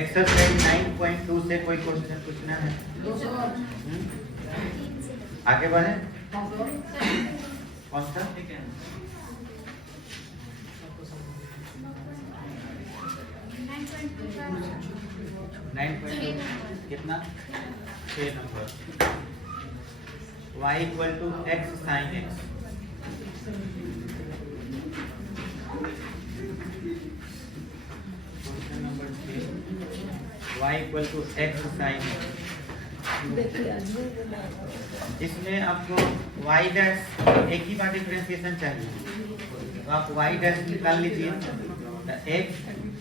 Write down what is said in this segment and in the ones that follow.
Exercise 9.2 से कोई question पूछना है? आगे बढ़े। कौन सा? 9.2 कितना? 6 number. y equal to x sin x। Question number 6 y equal to x sin x। इसमें आपको y डैश एक ही बार डिफरेंशिएशन चाहिए, तो आप y डैश निकाल लीजिए। x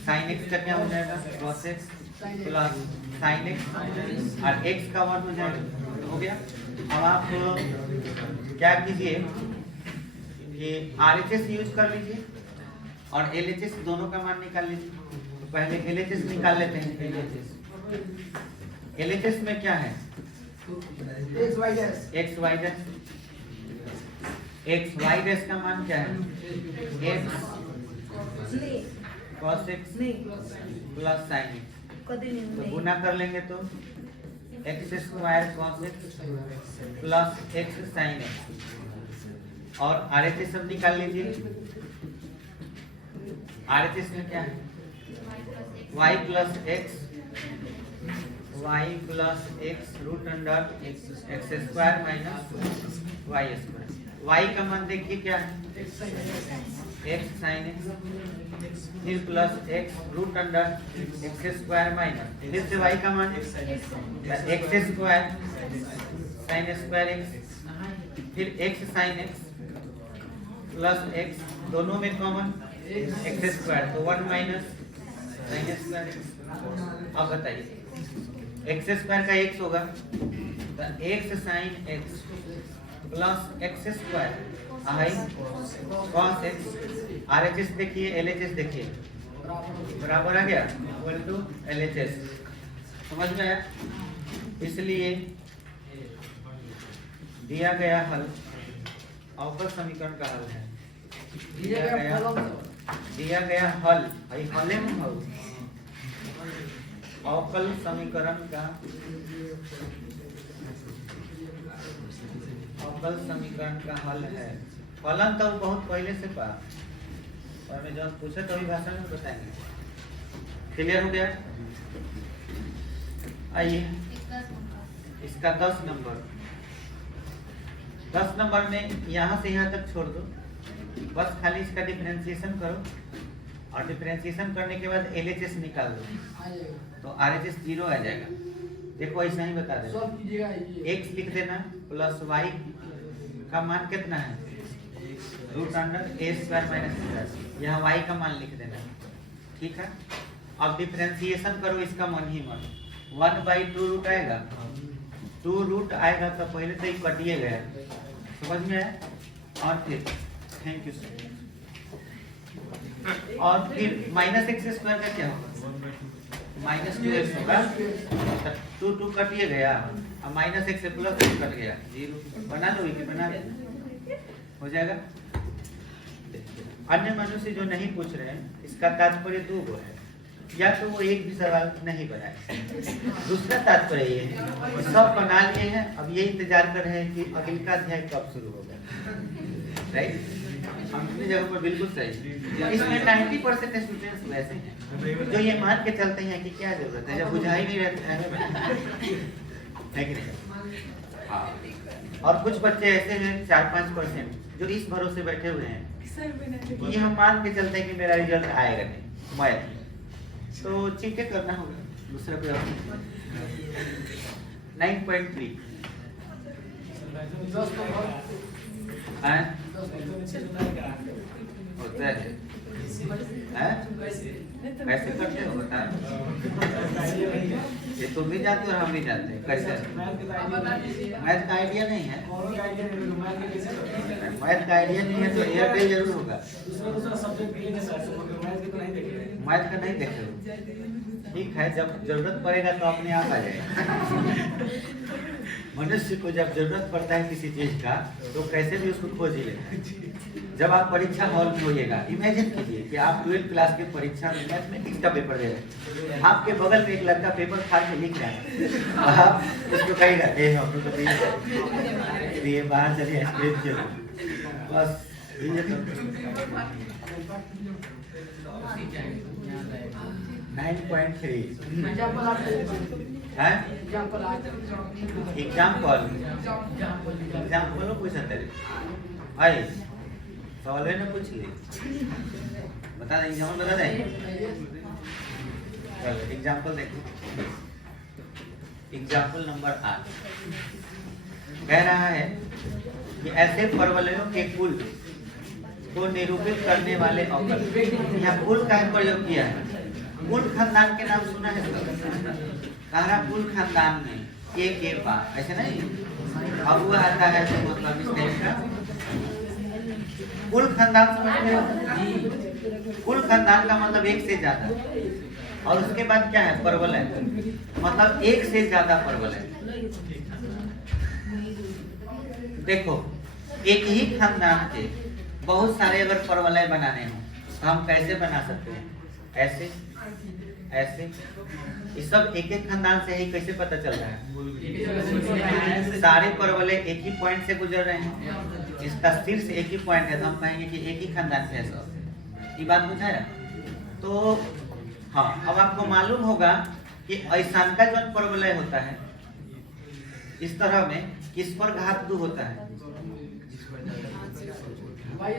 sin x का क्या हो जाएगा? cos x plus sin x और x का 1 हो जाएगा। हो गया। अब आप क्या कीजिए कि RHS यूज कर लीजिए और LHS दोनों का मान निकाल लीजिए। तो पहले LHS निकाल लेते हैं। LHS में क्या है? x y डैश का मान क्या है? x cos x plus sin x। तो गुना कर लेंगे तो x square cos x plus x sin x और RHS सब निकाल लीजिए। RHS में क्या है? y plus x root under x square minus y square. y का मान देखिए क्या है? x sin x फिर plus x root under x square minus फिर से y का मान x square sin square x फिर x sin x plus x दोनों में कॉमन x स्क्वायर, तो 1 माइनस sin स्क्वायर x। अब बताइए x स्क्वायर का x होगा तो x sin x plus x square i cos x। RHS देखिए, LHS देखिए, बराबर आ गया इक्वल टू LHS। समझ में आया? इसलिए दिया गया हल अवकल समीकरण का हल है। दिया गया हल हले में हल अवकल समीकरण का अवकल समीकरण का हल है। फलन तो बहुत पहले से पा और मैं जब पूछे तो अभी भाषण में बताएंगे। क्लियर हो गया? आइए इसका 10 नंबर में यहाँ से यहाँ तक छोड़ दो, बस खाली इसका डिफरेंशिएशन करो और डिफरेंशिएशन करने के बाद LHS निकाल दो तो RHS 0 आ जाएगा। देखो ऐसा ही बता दे। x लिख देना प्लस y का मान कितना है? Root under a square minus, यहाँ y का मान लिख देना। ठीक है। अब डिफरेंशिएशन करो इसका मन ही मन। 1/2 रूट आएगा, 2 रूट आएगा तो पहले तो ही कटिए गया। समझ में आया? और फिर थैंक यू सर। और फिर माइनस एक्स स्क्वायर का क्या होगा? माइनस 2x होगा, 2 कटिए गया और minus x plus x cut गया 0। बना लो कि बना लो, हो जाएगा। अन्य मनुष्य जो नहीं पूछ रहे हैं इसका तात्पर्य 2 गो है, या तो वो एक भी सवाल नहीं बनाए। दूसरा तात्पर्य ये है कि सब बना लिए हैं, अब ये इंतजार कर रहे हैं कि अगला अध्याय कब शुरू होगा। राइट? हम अपनी जगह पर बिल्कुल सही। इसमें 90% स्टूडेंट्स वैसे हैं जो ये मान के चलते हैं कि क्या जरूरत है, जब बुझा ही नहीं रहता है कि नहीं? हाँ। और कुछ बच्चे ऐसे हैं 4-5% जो इस भरोसे बैठे हुए हैं कि हम मान के चलते हैं कि मेरा रिजल्ट आएगा नहीं मैथ, तो चीटें करना होगा। दूसरा कोई 9.3 होता है। कैसे करते हो बता? ये तुम भी जानते हो और हम भी जानते हैं कैसे। मैथ का आइडिया नहीं है, मैथ का आइडिया नहीं है तो एयरटेल जरूर होगा। मैथ का नहीं देखे हो, ठीक है, जब जरूरत पड़ेगा तो अपने आप आ जाएगा। मनुष्य को जब जरूरत पड़ता है किसी चीज का तो कैसे भी उसको खोज ही लेता है। जब आप परीक्षा हॉल में होइएगा, इमेजिन कीजिए कि आप 12th क्लास की परीक्षा में मैथमेटिक्स का पेपर दे रहे हैं, आपके बगल में एक लड़का पेपर फाड़ के लिख रहा है, आप उसको कहेगा हम लोग तो ये बाहर चलिए स्क्रीन के बस ये तो 9.3 है एग्जाम्पल पूछ सकते भाई सवाल है ना, पूछ लिए बता दें, एग्जाम्पल बता दें। चलो एग्जाम्पल देखो, एग्जाम्पल नंबर 8 कह रहा है कि ऐसे परवलयों के कुल को निरूपित करने वाले अवकल, यहाँ कुल का प्रयोग किया है। कुल खानदान के नाम सुना है, कह रहा कुल खानदान में के पास ऐसे नहीं, अब वो आता है तो मतलब इस टाइप का कुल खानदान समझते हो। कुल खानदान का मतलब एक से ज्यादा, और उसके बाद क्या है परवल है, मतलब एक से ज्यादा परवल है। देखो एक ही खानदान के बहुत सारे अगर परवलय बनाने हो तो हम कैसे बना सकते हैं, ऐसे ऐसे, ये सब एक एक खानदान से ही कैसे पता चल रहा है, सारे परवलय एक ही पॉइंट से गुजर रहे हैं, इसका शीर्ष एक ही पॉइंट है तो हम कहेंगे कि एक ही खानदान से है सब। ये बात बुझाया? तो हाँ, अब आपको मालूम होगा कि ऐसा का जो परवलय होता है इस तरह में किस पर घात 2 होता है, y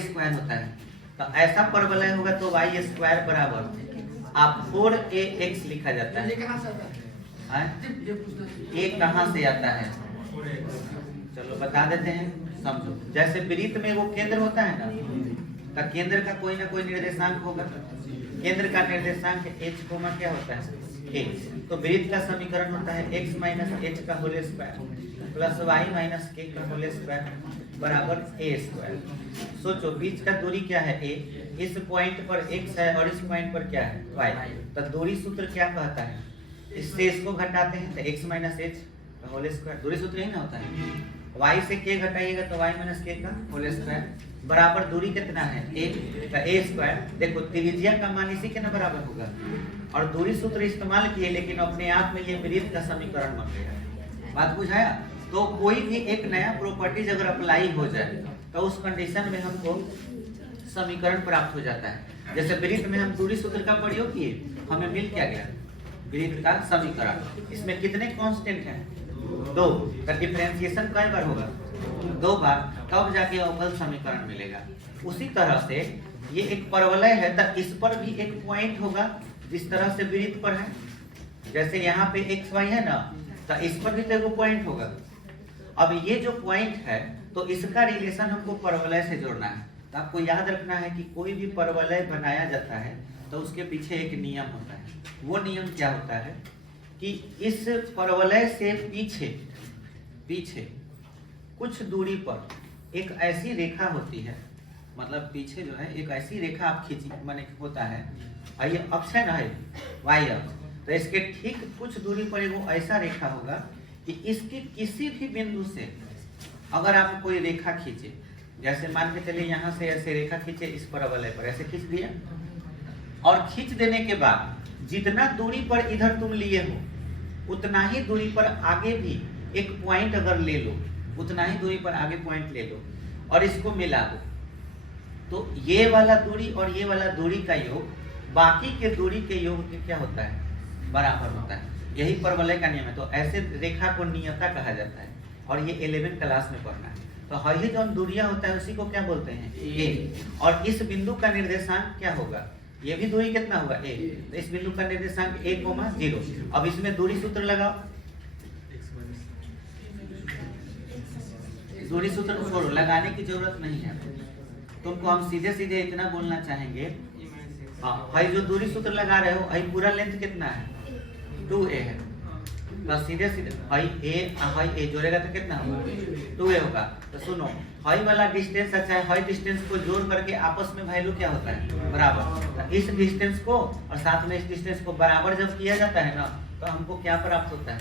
स्क्वायर होता है। तो ऐसा परवलय होगा तो y स्क्वायर बराबर आप 4ax लिखा जाता है। ये कहाँ से आता है, चलो बता देते हैं, समझो। जैसे वृत्त में वो केंद्र होता है ना, तो केंद्र का कोई ना कोई निर्देशांक होगा, केंद्र का निर्देशांक h कोमा क्या होता है h, तो वृत्त का समीकरण होता है x माइनस h का whole square plus y minus k का होल स्क्वायर बराबर a स्क्वायर। सोचो बीच का दूरी क्या है a, इस पॉइंट पर x है और इस पॉइंट पर क्या है y, तो दूरी सूत्र क्या कहता है, इससे इसको घटाते हैं तो x माइनस h का होल स्क्वायर, दूरी सूत्र ही ना होता है, y से k घटाइएगा तो y माइनस k का होल स्क्वायर बराबर दूरी कितना है a का a स्क्वायर। देखो त्रिज्या का मान इसी के ना बराबर होगा, और दूरी सूत्र इस्तेमाल किए लेकिन अपने आप में ये वृत्त का समीकरण बन गया। बात बुझाया? तो कोई भी एक नया प्रॉपर्टीज अगर अप्लाई हो जाए तो उस कंडीशन में हमको समीकरण प्राप्त हो जाता है। जैसे वृत्त में हम दूरी सूत्र का प्रयोग किए, हमें मिल क्या गया वृत्त का समीकरण। इसमें कितने कांस्टेंट हैं 2, का डिफरेंशिएशन कई बार होगा 2 बार, तब जाके अवकल समीकरण मिलेगा। उसी तरह से ये एक परवलय है तो इस पर भी एक पॉइंट होगा जिस तरह से वृत्त पर है, जैसे यहाँ पे एक्स वाई है ना, तो इस पर भी तो एक पॉइंट होगा। अब ये जो पॉइंट है तो इसका रिलेशन हमको परवलय से जोड़ना है। तो आपको याद रखना है कि कोई भी परवलय बनाया जाता है तो उसके पीछे एक नियम होता है। वो नियम क्या होता है कि इस परवलय से पीछे कुछ दूरी पर एक ऐसी रेखा होती है, मतलब पीछे जो है एक ऐसी रेखा आप खींची माने होता है, ये अक्ष है ना वाई अक्ष, तो इसके ठीक कुछ दूरी पर एक ऐसा रेखा होगा कि इसके किसी भी बिंदु से अगर आप कोई रेखा खींचे, जैसे मान के चलिए यहाँ से ऐसे रेखा खींचे, इस परवलय पर ऐसे खींच दिया, और खींच देने के बाद जितना दूरी पर इधर तुम लिए हो उतना ही दूरी पर आगे भी एक पॉइंट अगर ले लो, उतना ही दूरी पर आगे पॉइंट ले लो और इसको मिला दो, तो ये वाला दूरी और ये वाला दूरी का योग बाकी के दूरी के योग के क्या होता है बराबर होता है। यही परवलय का नियम है। तो ऐसे रेखा को नियता कहा जाता है, और ये 11th क्लास में पढ़ना है। तो हई जो दूरियां होता है उसी को क्या बोलते हैं ए, और इस बिंदु का निर्देशांक क्या होगा, ये भी दूरी कितना होगा ए, तो इस बिंदु का निर्देशांक 1,0। अब इसमें दूरी सूत्र लगाओ, दूरी सूत्र छोड़ो, लगाने की जरूरत नहीं है तुमको, हम सीधे सीधे इतना बोलना चाहेंगे। हाँ, भाई जो दूरी सूत्र लगा रहे हो, भाई पूरा लेंथ कितना है 2a है, बस सीधे सीधे भाई ए जोड़ेगा तो कितना होगा 2a होगा। तो सुनो, हाई वाला डिस्टेंस अच्छा है, हाई डिस्टेंस को जोड़ करके आपस में वैल्यू क्या होता है बराबर। तो इस डिस्टेंस को और साथ में इस डिस्टेंस को बराबर जब किया जाता है ना, तो हमको क्या प्राप्त होता है?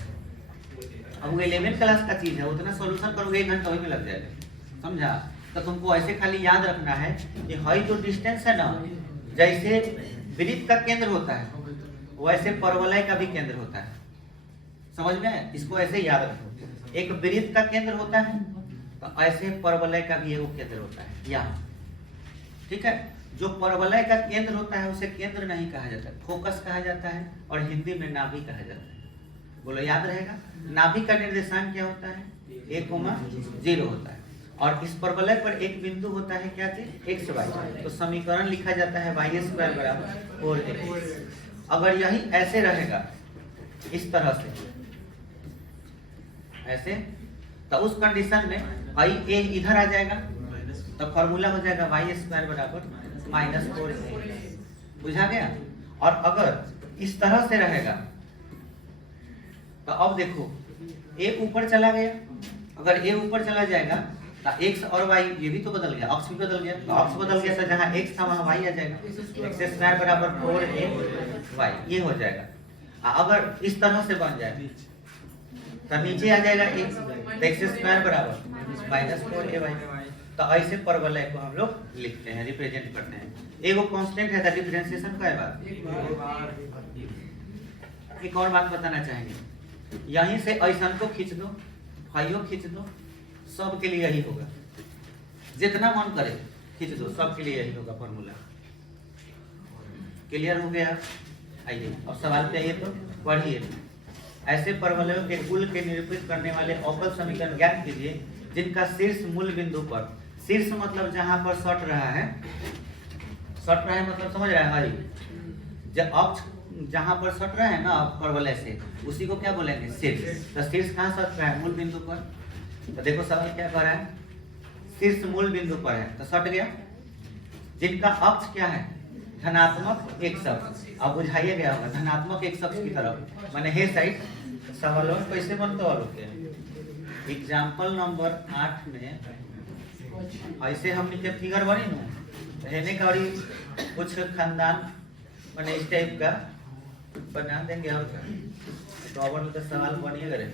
अब वो 11 क्लास का चीज है, उतना सॉल्यूशन करोगे 1 घंटा वही में लग जाएगा, समझा? तो तुमको ऐसे खाली याद रखना है कि हाई जो डिस्टेंस है ना, जैसे वृत्त का केंद्र होता है वैसे परवलय का भी केंद्र होता है, समझ में? इसको ऐसे याद रखो, एक वृत्त का केंद्र होता है तो ऐसे परवलय का भी एक केंद्र होता है यहाँ, ठीक है? जो परवलय का केंद्र होता है उसे केंद्र नहीं कहा जाता, फोकस कहा जाता है, और हिंदी में नाभि कहा जाता है। बोलो याद रहेगा। नाभि का निर्देशांक क्या होता है? 1,0 होता है, और इस परवलय पर एक बिंदु होता है क्या चीज? X Y. तो समीकरण लिखा जाता है y² बराबर 4x। अगर यही ऐसे रहेगा इस तरह से ऐसे, तो उस कंडीशन में आई ए इधर आ जाएगा, तो फॉर्मूला हो जाएगा y² बराबर -4a। बुझा गया? और अगर इस तरह से रहेगा तो अब देखो a ऊपर चला गया, अगर a ऊपर चला जाएगा तो x और y ये भी तो बदल गया, अक्ष भी बदल गया, तो अक्ष बदल गया तो जहाँ x था वहाँ y आ जाएगा, x² बराबर 4ay ये हो जाएगा। अगर इस तरह से बन जाए तो नीचे आ जाएगा x, तो x² बराबर -4ay। तो ऐसे परवलय को हम लोग लिखते हैं, रिप्रेजेंट करते हैं। एगो कांस्टेंट है, डिफरेंशिएशन का बात। एक और बात बताना चाहेंगे, यहीं से ऐसा को खींच दो, फाइयो खींच दो, सब के लिए यही होगा, जितना मन करे खींच दो, सब के लिए यही होगा फॉर्मूला। क्लियर हो गया? आइए अब सवाल पे आइए, तो पढ़िए। ऐसे परवलयों के कुल के निरूपित करने वाले अवकल समीकरण ज्ञात कीजिए जिनका शीर्ष मूल बिंदु पर, शीर्ष मतलब जहां पर सट रहा है, सट रहा है मतलब समझ रहा है हरी, जब अक्ष जहां पर सट रहा है ना परवलय से, उसी को क्या बोलेंगे? शीर्ष। तो शीर्ष कहाँ सट रहा है? मूल बिंदु पर। तो देखो सवाल क्या कर रहा है, शीर्ष मूल बिंदु पर है तो सट गया। जिनका अक्ष क्या है? धनात्मक x अक्ष। अब बुझाइए गया होगा धनात्मक x अक्ष की तरफ, माने हे साइड। सवाल कैसे बनता है? एग्जाम्पल नंबर 8 में ऐसे हमने के फिगर बनी नु रहने का, और कुछ खानदान माने इस टाइप का बना देंगे, और तो अवर का सवाल बनिए करे।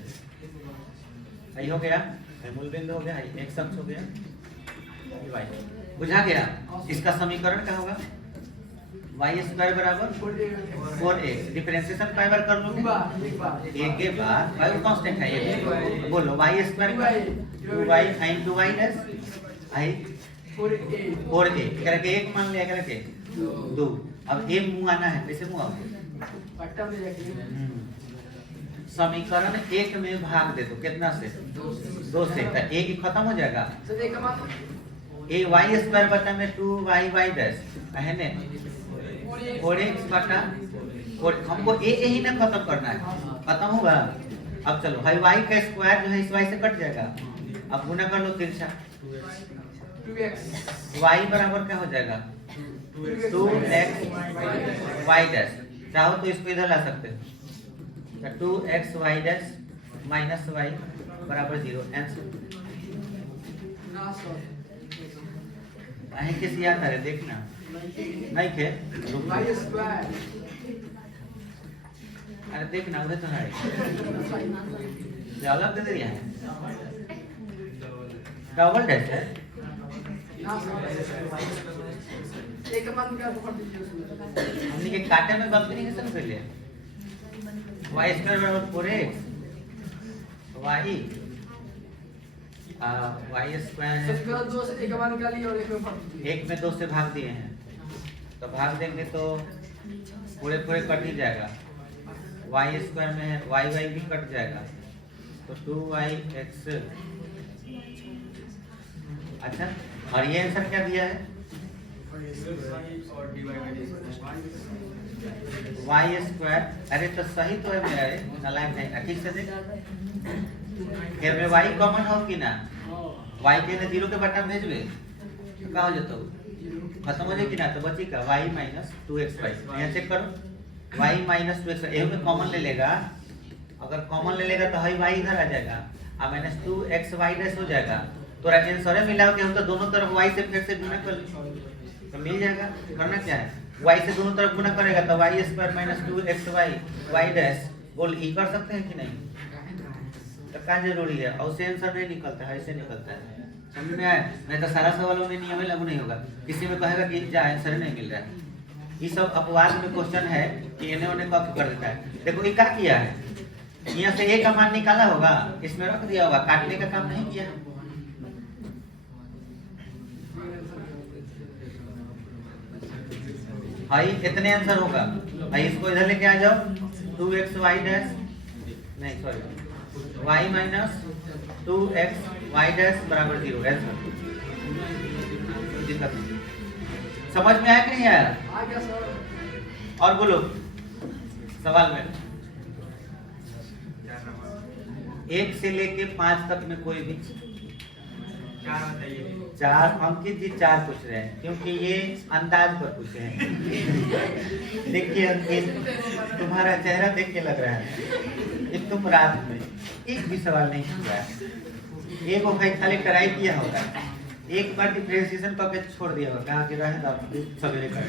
आई हो गया, मूल बिंदु हो गया, एक अक्ष हो गया, बुझा गया? इसका समीकरण क्या होगा? y² बराबर 4x। डिफरेंशिएशन कई बार कर लोगे? एक के बाद भाई कांस्टेंट है ये, बोलो y² 2y sin 2y dash I 4a करके एक मान लिया करके 2। अब a मुंह आना है, कैसे मुंह आओगे? समीकरण 1 में भाग दे दो, कितना से? 2 से, तो a की खत्म हो जाएगा। a y² बटा में 2y डैश है ने 4x बटा 4, हमको a ही ना खत्म करना है, खत्म हुआ। अब चलो भाई y का स्क्वायर जो है इस y से कट जाएगा, अब गुना कर लो तिरछा, 2x y बराबर क्या हो जाएगा? 2x y dash. चाहो तो इसको इधर ला सकते हो, 2x y dash minus y बराबर 0। आंसर किस याद आ रहे देखना नहीं खे, अरे देखना उधर तो है, अलग दे दिया है, डबल डैश है। हमने के काटे में गलती नहीं कर सकते, y² बराबर 4x y एक में 2 से भाग दिए हैं, तो भाग देंगे तो पूरे पूरे कट ही जाएगा। y² में है y भी कट जाएगा, तो 2yx। अच्छा, और ये आंसर क्या दिया है? y²। अरे तो सही तो है मेरा, नालायक नहीं, ठीक से देख फिर में y कॉमन हो कि ना, y के ने 0 के बटा भेजबे का हो जाता, खत्म हो जाए कि ना, तो बची का y - 2xy। यहाँ चेक करो, y - 2xy एहू में कॉमन ले लेगा, अगर कॉमन ले लेगा तो y इधर आ जाएगा, और -2xy डैश हो जाएगा। तो आंसर है मिला के, हम तो दोनों तरफ y से फिर से गुना कर तो मिल जाएगा। करना क्या है, y से दोनों तरफ गुना करेगा तो y² - 2xy y डैश बोल ई कर सकते हैं कि नहीं? तो क्या जरूरी है? और से आंसर नहीं निकलता है, ऐसे निकलता है। समझ में आया? नहीं तो सारा सवालों में नियम लागू नहीं होगा। किसी में कहेगा कि जा आंसर नहीं मिल रहा है। ये सब अपवाद में क्वेश्चन है कि इन्हें उन्हें कॉपी कर देता है। देखो ये क्या किया है, यहाँ से ए का मान निकाला होगा, इसमें रख दिया होगा, काटने का काम नहीं किया। भाई इतने आंसर होगा। भाई इसको इधर लेके आ जाओ, 2x y डैश नहीं sorry y minus 2x y dash बराबर 0। आंसर समझ में आया कि नहीं आया? आ गया सर। और बोलो सवाल में 1 से लेके 5 तक में कोई भी 4 बताइए। 4 अंकित जी 4 पूछ रहे हैं क्योंकि ये अंदाज पर पूछे हैं। देखिए अंकित, तुम्हारा चेहरा देख के लग रहा है कि तुम रात में एक भी सवाल नहीं किया है। एक वो भाई खाली ट्राई किया होगा, एक बार डिफरेंशिएशन करके छोड़ दिया होगा, कहाँ के रहे सवेरे कर।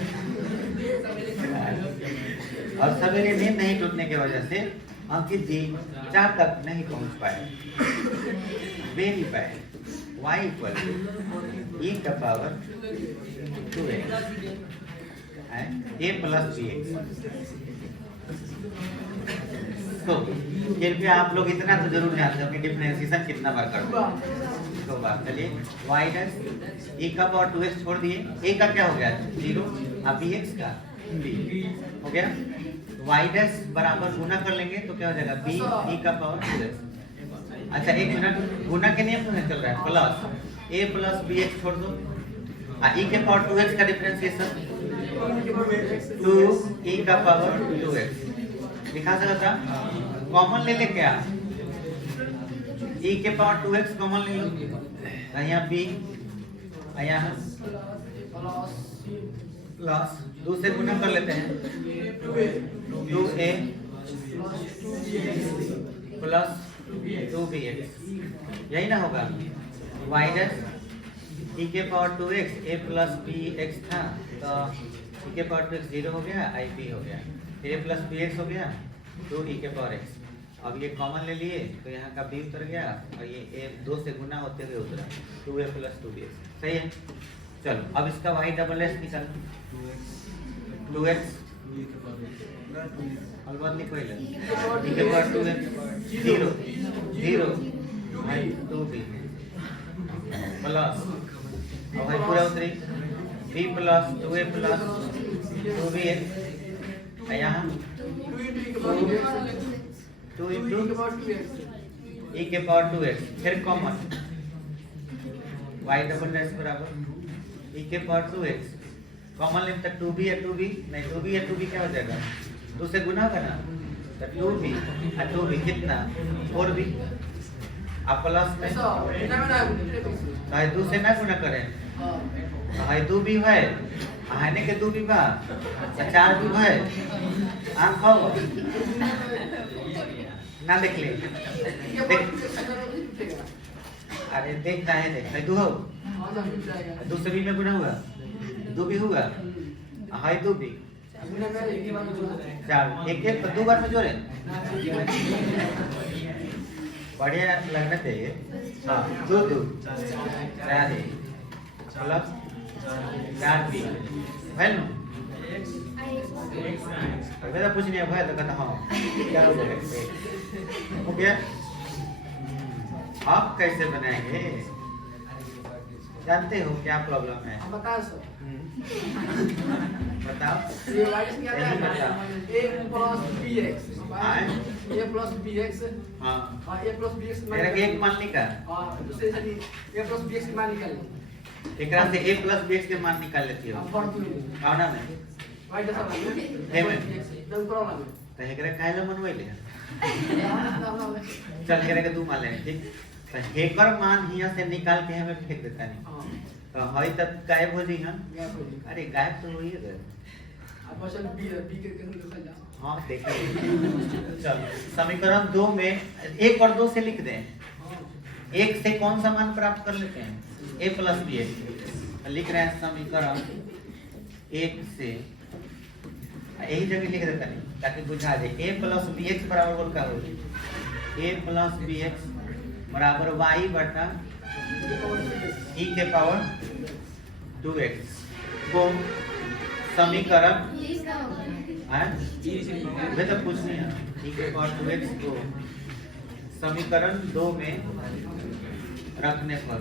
और सवेरे नींद नहीं टूटने की वजह से अंकित जी 4 तक नहीं पहुंच पाए, दे नहीं पाए। y इक्वल टू e का power 2x a plus bx। तो कृपया आप लोग इतना तो जरूर जानते हो कि डिफरेंशिएशन कितना बार करते हैं। तो बात चलिए y डैश e का पावर 2x छोड़ दिए, a का क्या हो गया 0 और bx का b हो गया। y डैश बराबर गुना कर लेंगे तो क्या हो जाएगा b e का पावर 2x। अच्छा एक मिनट, गुना के नियम में चल रहा है, प्लस a प्लस bx छोड़ दो, e के पावर 2x का डिफरेंशिएशन 2 e का पावर 2x लिखा सकता था। कॉमन ले ले क्या, e के पावर 2x कॉमन ले लो, यहाँ b यहाँ प्लस 2 से गुना कर लेते हैं 2a प्लस 2bx, यही ना होगा। y डैश e के power 2x a plus bx था, तो e के पावर 2x 0 हो गया, ib हो गया, फिर a प्लस bx हो गया 2e के पावर x। अब ये कॉमन ले लिए तो यहाँ का b उतर गया और ये a 2 से गुना होते हुए उतरा 2a प्लस 2bx। सही है। चलो अब इसका y डबल एस निकालो, 2x अलबाद लिखो e के पावर 2x 0 0 भाई 2b प्लस अब भाई पूरा उतरी b plus 2a plus 2bx, यहाँ 2 इंटू e के पावर 2x, फिर कॉमन y डबल डैश बराबर e के पावर 2x, कॉमन लेते 2b या 2b नहीं, 2b या 2b क्या हो जाएगा 2 से गुना होगा ना, तो 2b और 2b कितना 4b, आप प्लस में भाई 2 से ना गुना करें भाई 2b है आने के 2b बा 4b है आंख हो ना देख ले अरे देखना है, देख भाई 2 हो 2 से b में गुना हुआ 2b हुआ हाई 2b 4 एक एक 2 बार में जोड़े बढ़िया लगना चाहिए। हाँ 2 2 4 प्लस 4b वैल्यू अगर पूछने है भाई तो कहता हाँ क्या हो जाएगा हो गया। आप कैसे बनाएंगे जानते हो क्या प्रॉब्लम है? बताओ सर। बताओ ये वाइस क्या है? a plus bx a plus bx हाँ हाँ a प्लस bx मेरा एक मान निकाल हाँ दूसरे से a प्लस bx की मान निकाल एक रात से a प्लस bx के मान निकाल लेती हो भावना में वाइट ऐसा है में एकदम प्रॉब्लम तो एकरा काहेला मनवाइले चल करे के 2 मान ले ठीक, तो हेकर मान हिया से निकाल के हमें फेंक देता नहीं तो हई तक गायब हो जी हां। अरे गायब तो होई है अब क्वेश्चन बी के देखा जा। हां देखा चल समीकरण 2 में 1 और 2 से लिख दें, 1 से कौन सा मान प्राप्त कर लेते हैं a प्लस bx, लिख रहे हैं समीकरण 1 से यही जगह लिख देता नहीं ताकि बुझा जाए। a प्लस बी एक्स बराबर बोल का हो, a प्लस बी एक्स बराबर वाई बटा e के पावर 2x को समीकरण वे तो कुछ नहीं है, e के पावर 2x को समीकरण 2 में रखने पर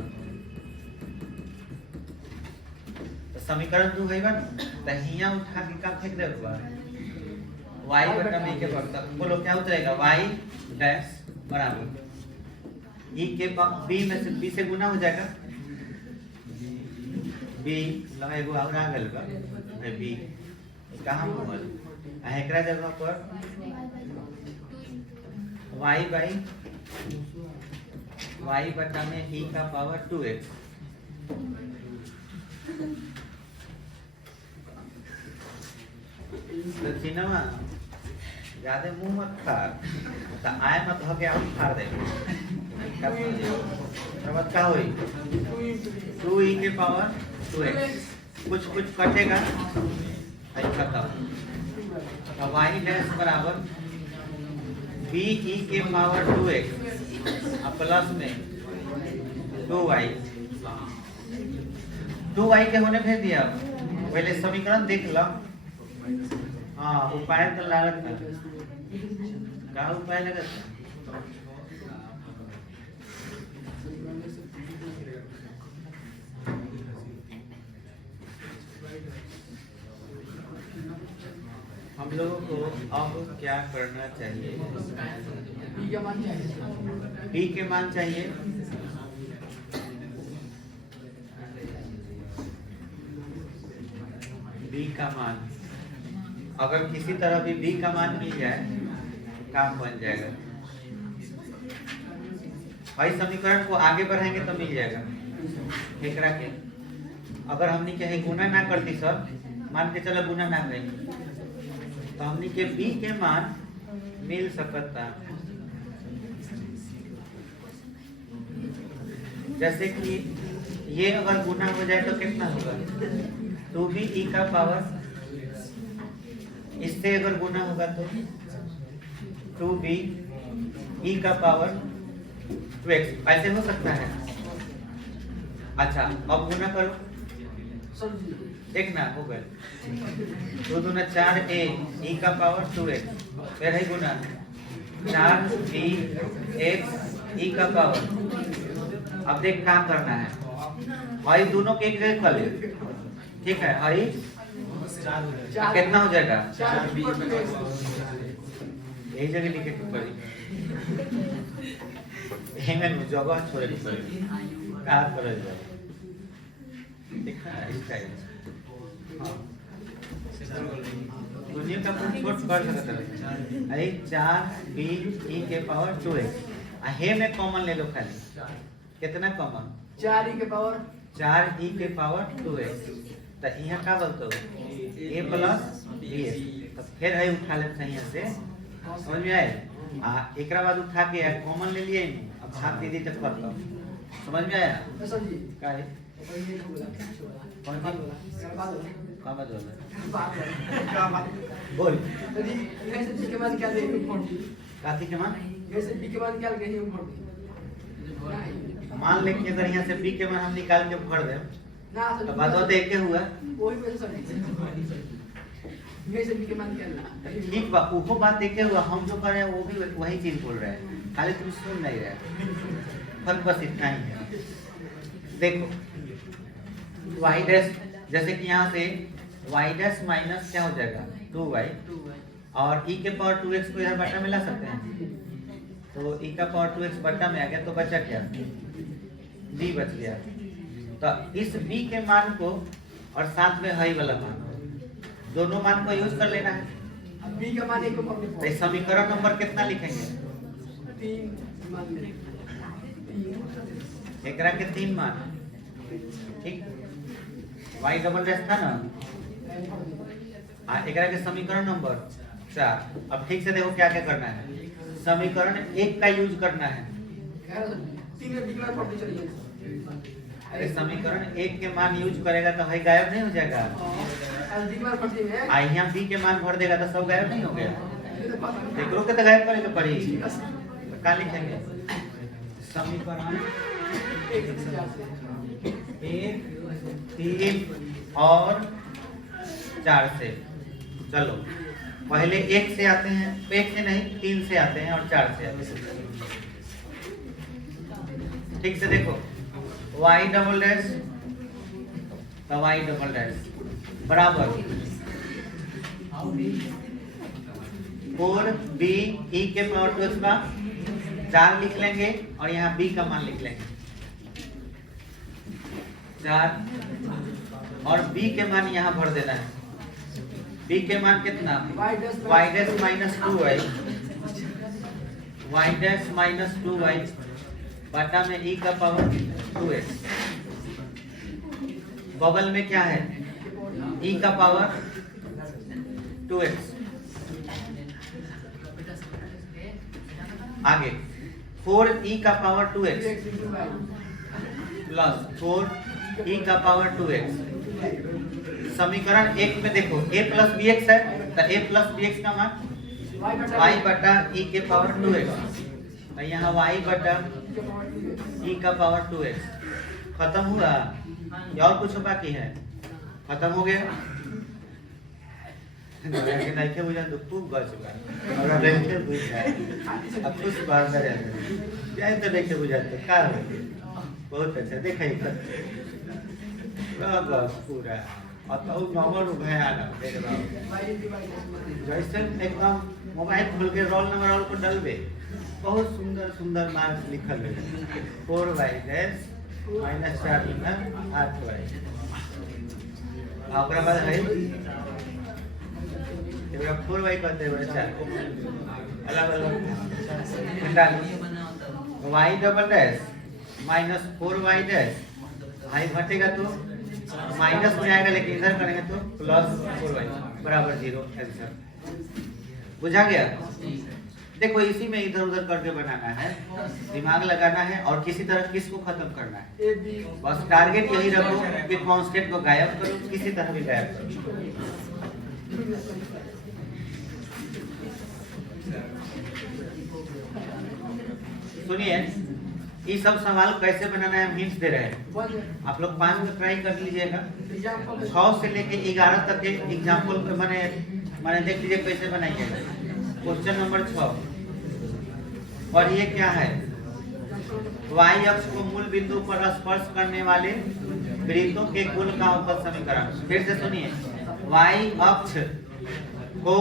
तो समीकरण 2 है बन तो हिया उठा के का फेंक दे बा y बटा में के बराबर बोलो क्या उतरेगा y डैश बराबर e के b में से b से गुना हो जाएगा b लगा एगो और आ गल बा b कहां होल एकरा जगह पर y बाई y बटा में e का पावर 2x तो चिन्हवा ज्यादा मुंह मत फाड़ तो आए मत हो के हम फाड़ दे समझ का होई 2e के पावर 2x कुछ कुछ कटेगा खत्म तो y डैश बराबर be के पावर 2x प्लस में 2y के होने भेज दिया। पहले समीकरण देख लो। हाँ उपाय तो लागत है का उपाय लागत है हम लोगों को अब क्या करना चाहिए? b के मान चाहिए b का मान अगर किसी तरह भी b का मान मिल जाए काम बन जाएगा। भाई समीकरण को आगे बढ़ाएंगे तो मिल जाएगा एकरा के। अगर हमने कहे गुना ना करती सर मान के चलो गुना ना करेंगे तो हमने के b के मान मिल सकता। जैसे कि ये अगर गुना हो जाए तो कितना होगा 2b e का पावर, इससे अगर गुना होगा तो 2b e का पावर 2x ऐसे हो सकता है। अच्छा अब गुना करो देखना हो गए 2 दूना 4a e का पावर 2x फिर है गुना 4b x e का पावर। अब देख काम करना है भाई दोनों के एक जगह कर ले ठीक है। आई कितना हो जाएगा यही जगह लिखे के पड़ी हेंगन में जगह छोड़े के पड़ी का करल जाए देखा इसका हां दुनिया का कुछ छोट कर सकता है। आई 4b e के पावर 2x आ हे में कॉमन ले लो खाली कितना कॉमन 4e के पावर 4e के पावर 2x तो यहाँ का बोलते हो a प्लस bx तो फिर है उठा ले सही से समझ में आए एक बाद उठा के कॉमन ले लिए अब भाग दे दी तक कर लो समझ में आया सर जी का है कौन बात का बात बोल यदि ऐसे b के मान क्या देंगे काती के मान ऐसे b के मान क्या लगेंगे मान ले कि अगर यहाँ से b के मान हम निकाल के भर दे ना तो बात होते एक हुआ वही में सर में से b के मान क्या ना ठीक बा वो बात देखे हुआ हम जो कर रहे हैं वो भी वही चीज बोल रहे हैं खाली तुम सुन नहीं रहे फर्क बस इतना ही है। देखो y डैश जैसे कि यहाँ से y डैश माइनस क्या हो जाएगा 2y और e के पावर 2x को यहाँ बटा में ला सकते हैं तो e का पावर 2x बटा में आ गया तो बचा क्या b बच गया। तो इस b के मान को और साथ में हई वाला मान दोनों मान को यूज कर लेना है। अब b का मान एक को तो समीकरण नंबर कितना लिखेंगे 3 मान एकरा के 3 मान ठीक y डबल डैश था ना एकरा के समीकरण नंबर 4। अब ठीक से देखो क्या क्या करना है समीकरण 1 का यूज करना है। 3 में b का पढ़ते चलिए अरे समीकरण 1 के मान यूज करेगा तो भाई गायब नहीं हो जाएगा आ यहाँ बी के मान भर देगा तो सब गायब नहीं हो गया, एकरो के तो गायब करे के पड़ी। तो क्या लिखेंगे? समीकरण 1, 3 और 4 से। चलो पहले 1 से आते हैं, 1 से नहीं 3 से आते हैं और 4 से आते हैं। ठीक से देखो, y डबल डैश तो y डबल डैश बराबर 4b e के पावर 2 का 4 लिख लेंगे और यहाँ b का मान लिख लेंगे 4 और b के मान यहाँ भर देना है। b के मान कितना? y dash minus 2y, y dash minus 2y बटा में e का पावर 2x। बगल में क्या है? e का पावर 2x। आगे 4e का पावर 2x प्लस 4e का पावर 2x। समीकरण 1 में देखो a प्लस bx है तो a प्लस bx का मान y बटा e के पावर 2x, तो यहाँ y बटा e का पावर 2x। खत्म हुआ या और कुछ बाकी है? खत्म हो गया। नहीं बुझा तो खूब बच गया और नहीं बुझा अब कुछ बात नहीं रहता जाए तो नहीं बुझाते का हो। बहुत अच्छा देखिए पूरा और तो नंबर भयानक देख रहा हूँ जैसे एकदम मोबाइल खोल के रोल नंबर रोल को डलबे बहुत सुंदर सुंदर मार्क्स लिखल है। 4y डैश माइनस 4 लिखा 8y और बाद है 4y कहते हैं बच्चा अलग अलग डाल y double dash minus 4y dash y घटेगा तो माइनस में आएगा लेकिन इधर करेंगे तो प्लस 4y बराबर 0। आंसर बुझा गया? देखो इसी में इधर उधर करके बनाना है, दिमाग लगाना है और किसी तरह किसको खत्म करना है। बस टारगेट यही रखो कि कांस्टेंट को गायब करो, किसी तरह भी गायब करो। सुनिए ये सब सवाल कैसे बनाना है हम हिंट्स दे रहे हैं, आप लोग 5 में ट्राई कर लीजिएगा। 6 से लेके 11 तक के एग्जाम्पल मैंने देख लीजिए कैसे बनाइएगा। क्वेश्चन नंबर 6 और ये क्या है? y अक्ष को मूल बिंदु पर स्पर्श करने वाले वृत्तों के कुल का अवकल समीकरण। फिर से सुनिए, y अक्ष को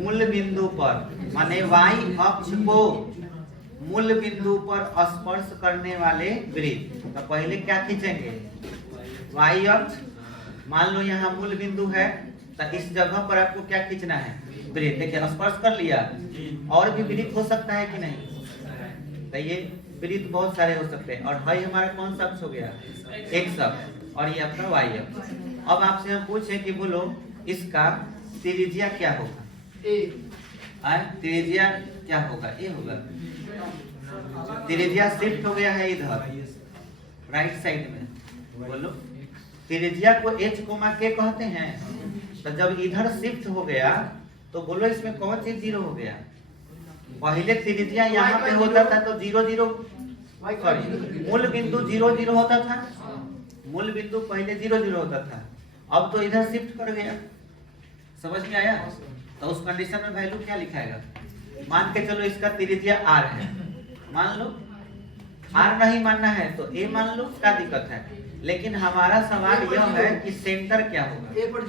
मूल बिंदु पर माने y अक्ष को मूल बिंदु पर स्पर्श करने वाले वृत्त। तो पहले क्या खींचेंगे? y अक्ष, मान लो यहाँ मूल बिंदु है तो इस जगह पर आपको क्या खींचना है? वृत्त। देखिए स्पर्श कर लिया, और भी वृत्त हो सकता है कि नहीं? तो ये वृत्त बहुत सारे हो सकते हैं। और हाई हमारा कौन सा अक्ष हो गया? x अक्ष, और ये आपका y अक्ष। अब आपसे हम पूछे कि बोलो इसका त्रिज्या क्या होगा? त्रिज्या क्या होगा? ए होगा। त्रिज्या शिफ्ट हो गया है इधर राइट साइड में, बोलो त्रिज्या को h कोमा के कहते हैं। तो जब इधर शिफ्ट हो गया तो बोलो इसमें कौन सी 0 हो गया? पहले त्रिज्या यहाँ पे होता था तो 0 0 सॉरी मूल बिंदु 0 0 होता था, मूल बिंदु पहले 0 0 होता था, अब तो इधर शिफ्ट कर गया। समझ में आया? तो उस कंडीशन में वैल्यू क्या लिखाएगा? मान के चलो इसका त्रिज्या r है, मान लो। r नहीं मानना है तो a मान लो, क्या दिक्कत है? लेकिन हमारा सवाल यह है कि सेंटर क्या होगा? a पर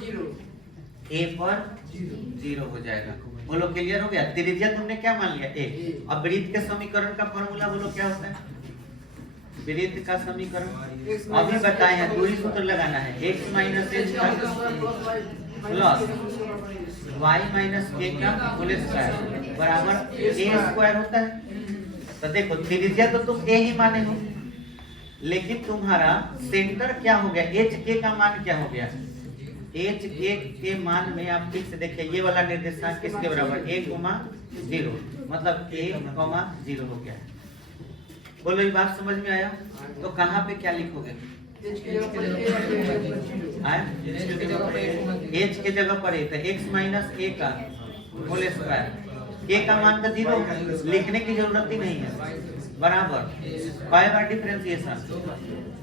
0 हो जाएगा। बोलो क्लियर हो गया? त्रिज्या तुमने क्या मान लिया? a। अब वृत्त के समीकरण का फॉर्मूला बोलो क्या होता है? वृत्त का समीकरण अभी बताए हैं, दूरी सूत्र लगाना है। x minus h plus y minus k का होल स्क्वायर बराबर a स्क्वायर होता है। तो देखो त्रिज्या तो तुम a ही माने हो, लेकिन तुम्हारा सेंटर क्या हो गया? एच के का मान क्या हो गया? एच के मान में आप ठीक से देखिए, ये वाला निर्देशांक किसके बराबर? a, 0, मतलब a, 0 हो गया। बोलो ये बात समझ में आया? तो कहाँ पे क्या लिखोगे? H की जगह पर A एच के जगह पर ए, तो एक्स माइनस ए का होल स्क्वायर, ए का मान तो 0, लिखने की जरूरत ही नहीं है, बराबर पाई बार डिफरेंशिएशन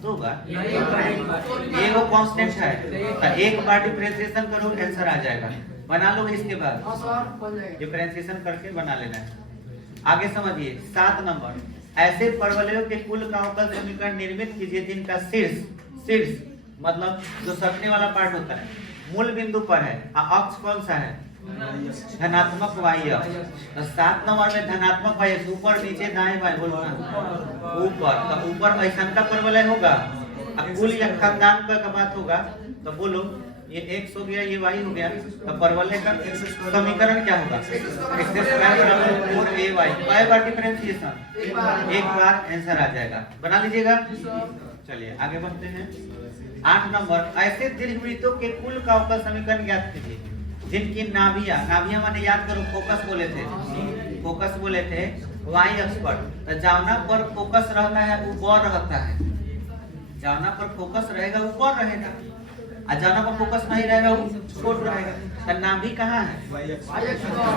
तो होगा ए वो कांस्टेंट है, तो एक बार डिफरेंशिएशन करो आंसर आ जाएगा, बना लो इसके बाद हाँ सर बन जाएगा। डिफरेंशिएशन करके बना लेना है। आगे समझिए 7 नंबर, ऐसे परवलयों के कुल का अवकल समीकरण निर्मित कीजिए जिनका शीर्ष मतलब जो सटने वाला पार्ट होता है मूल बिंदु पर है, अक्ष कौन सा है, धनात्मक वाई अक्ष। तो 7 नंबर में धनात्मक वाई अक्ष, ऊपर नीचे दाएं बाएं बोलो ना, ऊपर, तो ऊपर ऐसा का परवलय होगा, कुल या खानदान का बात होगा, तो बोलो ये x हो गया, ये y हो गया, तो परवलय का समीकरण क्या होगा, x स्क्वायर बराबर 4ay, पाई बार डिफरेंशिएशन एक बार आंसर आ जाएगा, बना लीजिएगा। चलिए आगे बढ़ते हैं। 8 नंबर, ऐसे दीर्घवृत्तों के कुल का अवकल समीकरण ज्ञात कीजिए जिनकी नाभियां माने याद करो फोकस बोले थे y अक्ष पर, तो जौना पर फोकस रहता है वो ऊपर रहता है, जौना पर फोकस रहेगा वो ऊपर रहेगा, और जौना पर फोकस नहीं रहेगा वो छोट रहेगा। तो नाभि कहाँ है,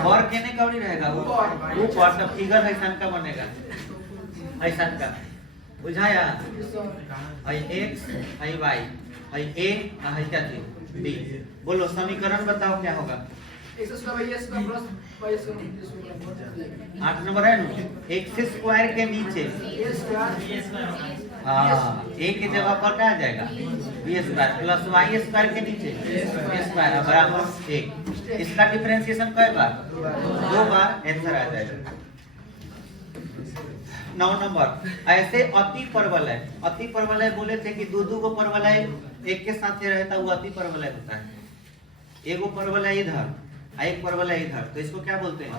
और केने कौड़ी रहेगा ऊपर, तब फिगर ऐसा का बनेगा, ऐसा का बुझाया, आई x I y I a आई क्या थी b, बोलो समीकरण बताओ क्या होगा। x square y square plus y square 8 number है ना, एक्स स्क्वायर के नीचे a स्क्वायर हाँ a की जगह पर क्या आ जाएगा b square plus y square के नीचे a स्क्वायर बराबर 1, इसका डिफरेंशिएशन कई बार 2 बार, आंसर आ जाएगा। 9 नंबर, ऐसे अति परवलय बोले थे कि दो को परवलय एक के साथ रहता वो अति परवलय होता है, एगो परवलय इधर एक परवलय इधर, तो इसको क्या बोलते हैं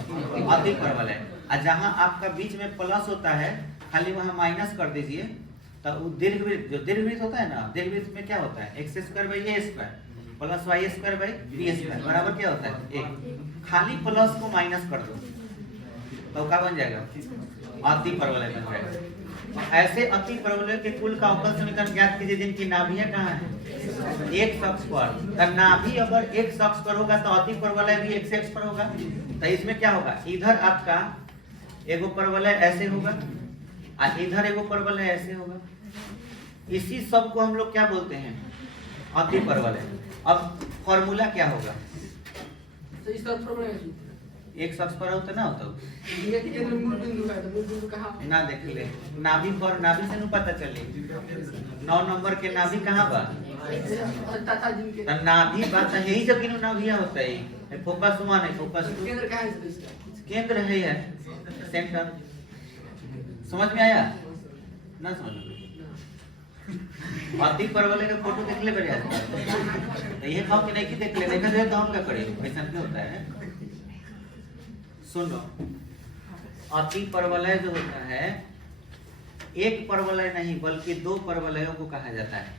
अति परवलय। और जहां आपका बीच में प्लस होता है खाली वहां माइनस कर दीजिए, तो दीर्घवृत्त जो दीर्घवृत्त होता है ना, दीर्घवृत्त में क्या होता है x square by a square plus y square by b square बराबर क्या होता है 1, खाली प्लस को माइनस कर दो तो क्या बन जाएगा अति परवलय बन जाएगा। ऐसे अति परवलय के कुल का अवकल समीकरण ज्ञात कीजिए जिनकी नाभियां कहाँ है, एक अक्ष पर, तो नाभि अगर एक अक्ष पर होगा तो अति परवलय भी एक अक्ष पर होगा, तो इसमें क्या होगा, इधर आपका एगो परवलय ऐसे होगा और इधर एगो परवलय ऐसे होगा, इसी सब को हम लोग क्या बोलते हैं अति परवलय। अब फॉर्मूला क्या होगा, तो इस तरफ फॉर्मूला एक अक्ष पर होता ना होता ये केंद्र मूल बिंदु है, तो मूल बिंदु कहाँ ना देख ले, नाभि पर, नाभि से नहीं पता चले 9 नंबर के नाभि कहाँ बा, तथा जिनके तो नाभि बात यही जब किनो नाभिया होता है, फोकस 1 है, फोकस 2 केंद्र कहाँ है इसका, केंद्र है सेंटर, समझ में आया ना, समझ में अति परवलय का फोटो देख ले बढ़िया, तो ये कहो कि नहीं कि देख ले, देखा जाए तो हम क्या करें, ऐसा क्या होता है। सुनो, अति परवलय जो होता है एक परवलय नहीं बल्कि 2 परवलयों को कहा जाता है,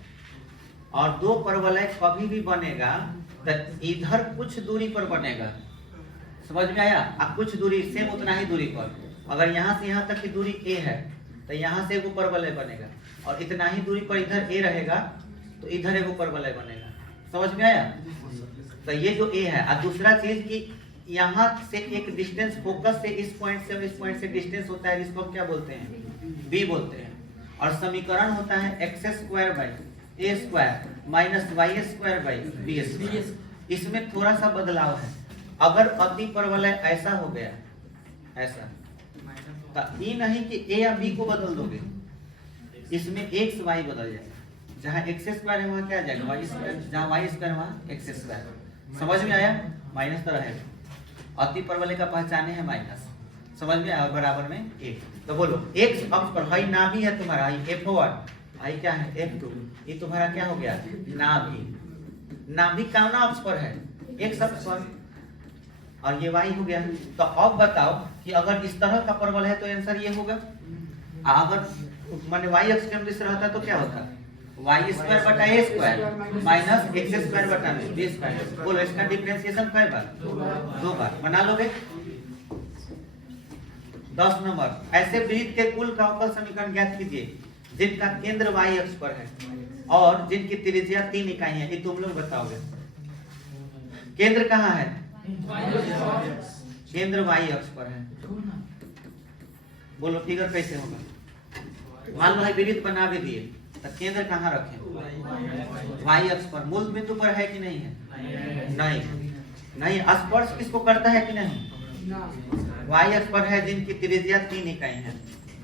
और 2 परवलय कभी भी बनेगा तो इधर कुछ दूरी पर बनेगा, समझ में आया, अब कुछ दूरी सेम उतना ही दूरी पर, अगर यहाँ से यहाँ तक की दूरी a है तो यहाँ से एगो परवलय बनेगा, और इतना ही दूरी पर इधर a रहेगा तो इधर एगो परवलय बनेगा, समझ में आया। तो ये जो a है, और दूसरा चीज कि यहाँ से एक डिस्टेंस फोकस से इस पॉइंट से डिस्टेंस होता है, जिसको हम क्या बोलते हैं b बोलते हैं, और समीकरण होता है x square by a square minus y square by b square. इसमें थोड़ा सा बदलाव है, अगर अति परवलय ऐसा हो गया ऐसा, तो ये नहीं कि a या b को बदल दोगे, इसमें x y बदल जाएगा, जहाँ x स्क्वायर है वहाँ क्या आ जाएगा y स्क्वायर, जहाँ y स्क्वायर वहाँ x स्क्वायर, समझ में आया, माइनस तो रहेगा, अति परवलय का पहचाने है माइनस, समझ में आया, बराबर में 1। तो बोलो x अक्ष पर हाई नाभि है तुम्हारा, F1 हाई क्या है F2, ये तुम्हारा क्या हो गया नाभि, नाभि कौन अक्ष पर है x अक्ष पर, और ये y हो गया। तो अब बताओ कि अगर इस तरह का परवलय है तो आंसर ये होगा, अगर माने y अक्ष के अंदर रहता तो क्या होता y स्क्वायर बटा a square minus x square बटा b स्क्वायर। बोलो इसका डिफरेंशिएशन कै बार 2 बार, बना लोगे। 10 नंबर, ऐसे वृत्त के कुल का अवकल समीकरण ज्ञात कीजिए जिनका केंद्र y अक्ष पर है और जिनकी त्रिज्या 3 इकाई है, ये तुम लोग बताओगे। केंद्र कहाँ है? केंद्र y अक्ष पर है। बोलो फिगर कैसे होगा? मान लो है वृत्त बना भी दिए, तो केंद्र कहाँ रखें? y अक्ष पर। मूल बिंदु पर है कि नहीं है? नहीं नहीं। स्पर्श किसको करता है कि नहीं? y अक्ष पर है जिनकी त्रिज्या 3 इकाई है।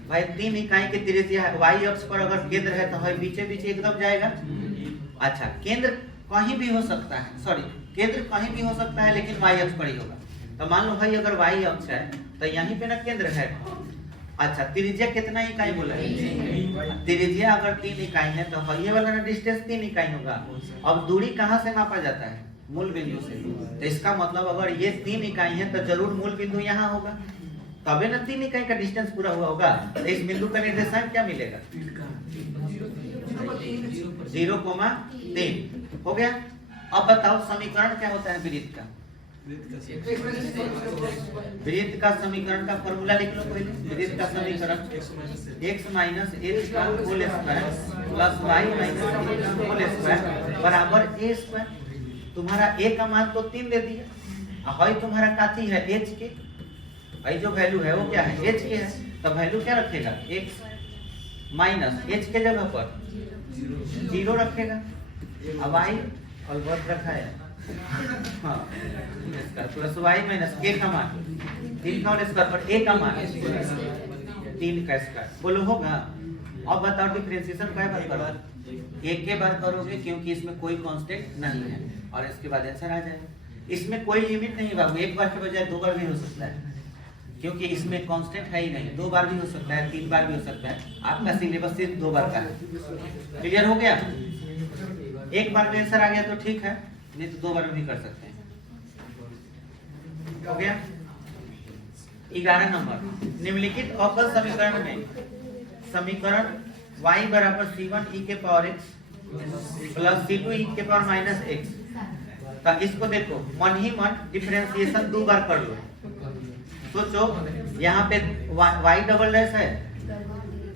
भाई 3 इकाई की त्रिज्या है, y अक्ष पर अगर केंद्र है तो है बीचे बीचे एकदम जाएगा। अच्छा, केंद्र कहीं भी हो सकता है, सॉरी केंद्र कहीं भी हो सकता है लेकिन y अक्ष पर ही होगा। तो मान लो भाई अगर y अक्ष है तो यहीं पे ना केंद्र है। अच्छा, त्रिज्या कितना इकाई बोला है? त्रिज्या अगर 3 इकाई है तो ये वाला ना डिस्टेंस 3 इकाई होगा। अब दूरी कहाँ से मापा जाता है? मूल बिंदु से। तो इसका मतलब अगर ये 3 इकाई है तो जरूर मूल बिंदु यहाँ होगा, तबे ना 3 इकाई का डिस्टेंस पूरा हुआ होगा। तो इस बिंदु का निर्देशांक क्या मिलेगा? 0,3 हो गया। अब बताओ समीकरण क्या होता है वृत्त का? वृत्त का समीकरण का फॉर्मूला लिख लो पहले। वृत्त का समीकरण x माइनस h का whole square plus y minus h का होल स्क्वायर बराबर a स्क्वायर। तुम्हारा a का मान तो 3 दे दिया, और तुम्हारा काथी है h के, भाई जो वैल्यू है वो क्या है? h के है। तो वैल्यू क्या रखेगा? x माइनस h के जगह पर 0 रखेगा। अब y और वर्ग रखा है, हाँ, प्लस y माइनस a का मान 3 का होल स्क्वायर पर a का मान 3 का स्क्वायर। बोलो होगा? अब बताओ डिफरेंशिएशन कई बार करोगे? एक के बार करोगे क्योंकि इसमें कोई कांस्टेंट नहीं है, और इसके बाद आंसर आ जाएगा। इसमें कोई लिमिट नहीं बाबू, एक बार के बजाय 2 बार भी हो सकता है, क्योंकि इसमें कांस्टेंट है ही नहीं। 2 बार भी हो सकता है, 3 बार भी हो सकता है। आपका सिलेबस सिर्फ 2 बार का है। क्लियर हो गया? एक बार में आंसर आ गया तो ठीक है, नहीं तो 2 बार में भी कर सकते हैं। हो गया? 11 नंबर, निम्नलिखित अवकल समीकरण में समीकरण y बराबर c1 e के power x plus c2 e के पावर माइनस x। तो इसको देखो, मन ही मन डिफरेंशिएशन 2 बार कर लो। सोचो यहाँ पे y डबल डैश है,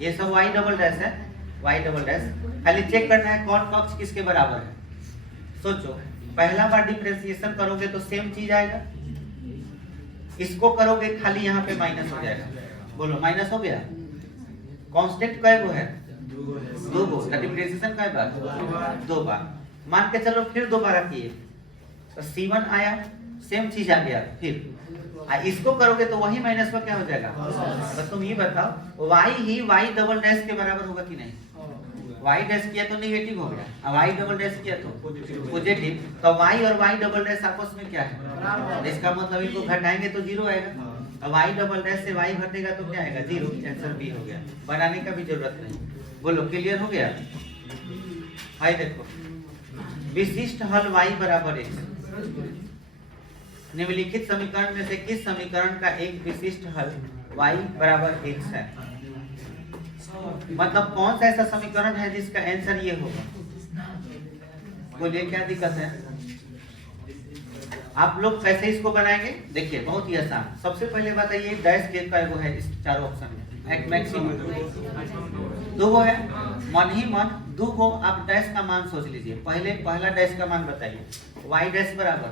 ये सब y डबल डैश है, y डबल डैश। खाली चेक करना है कौन पक्ष किसके बराबर है। सोचो पहला बार डिफरेंशिएशन करोगे तो सेम चीज आएगा, इसको करोगे खाली यहाँ पे माइनस हो जाएगा। बोलो माइनस हो गया। कांस्टेंट कै गो है? 2 गो। डिफरेंशिएशन कै बार? 2 बार। मान के चलो फिर 2 बार किए तो c1 आया, सेम चीज आ गया। फिर इसको करोगे तो वही माइनस का क्या हो जाएगा? तो तुम ये बताओ y ही y डबल डैश के बराबर होगा कि नहीं? y डैश किया तो नेगेटिव हो गया, अब y डबल डैश किया तो पॉजिटिव। तो y और y डबल डैश आपस में क्या है? इसका मतलब इनको घटाएंगे तो 0 आएगा। अब y डबल डैश से y घटेगा तो क्या आएगा? 0। आंसर बी हो गया, बनाने का भी जरूरत नहीं। बोलो क्लियर हो गया? हाय देखो, विशिष्ट हल y बराबर x। निम्नलिखित समीकरण में से किस समीकरण का एक विशिष्ट हल y बराबर x है? मतलब कौन सा ऐसा समीकरण है जिसका आंसर ये होगा? बोलिए क्या दिक्कत है? आप लोग कैसे इसको बनाएंगे? देखिए बहुत ही आसान। सबसे पहले बताइए डैश के का वो है इस चारों ऑप्शन में? एक मैक्सिमम 2 गो है, मन ही मन 2 गो आप डैश का मान सोच लीजिए। पहला डैश का मान बताइए। y डैश बराबर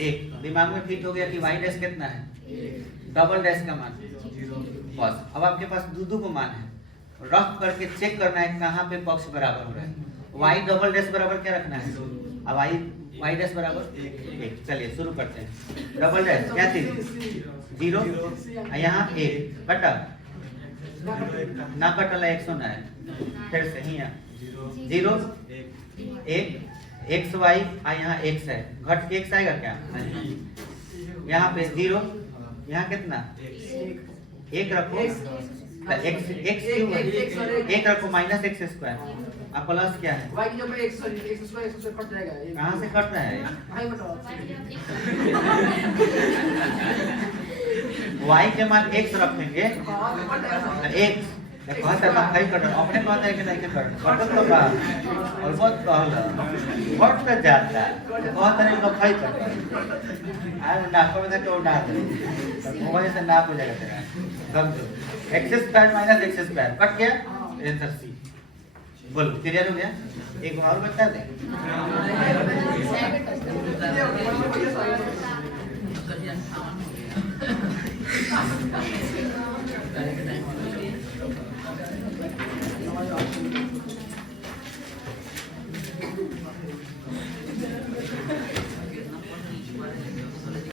1। दिमाग में फिट हो गया कि y डैश कितना है? डबल डैश का मान बस। अब आपके पास 2 को मान है, रख करके चेक करना है कहाँ पे पक्ष बराबर हो रहा है। y डबल डैश बराबर क्या रखना है? अब y डैश बराबर 1। चलिए शुरू करते हैं। डबल डैश क्या चीज? 0, यहाँ 1 कटा ना कटल 100 है। फिर से ही 0 1 x y यहाँ x है, घट के x आएगा क्या? यहाँ पे 0, यहाँ कितना? 1 रखो, x क्यों? 1 रखो माइनस x स्क्वायर, अब प्लस क्या है? y की जगह x स्क्वायर कट जाएगा। कहाँ से कट रहा है? y के मान x रखेंगे, x कहता था भाई कटन अपने कहता है कि नहीं के कटन कटन तो बा और बहुत कहला घट पे जाता कहता नहीं तो भाई कटन आज नाक में तक उड़ा दे तो वजह से नाक हो जाएगा तेरा समझो x square minus x square cut गया। Answer C. बोलो क्लियर हो गया? एक और बता दें।